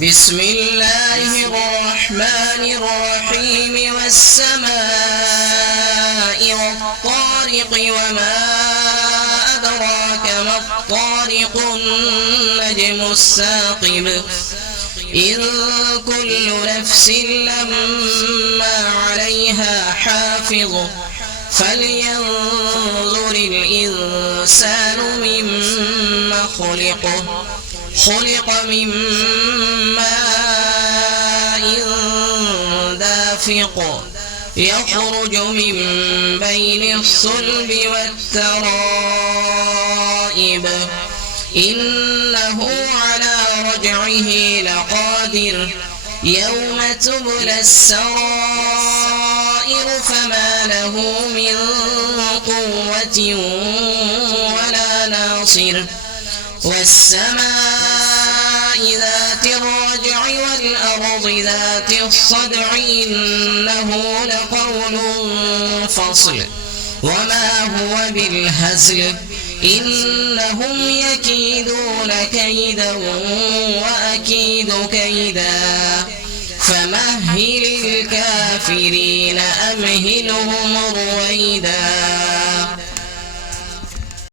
بسم الله الرحمن الرحيم والسماء والطارق وما أدراك ما الطارق النجم الثاقب إن كل نفس لما عليها حافظ فلينظر الإنسان مما خلق من ماء دافق يخرج من بين الصلب والترائب إنه على رجعه لقادر يوم تبلى السرائر فما له من قوة ولا ناصر والسماء ذات الرجع والأرض ذات الصدع إنه لقول فصل وما هو بالهزل إنهم يكيدون كيدا وأكيد كيدا فمهل الكافرين أمهلهم رويدا.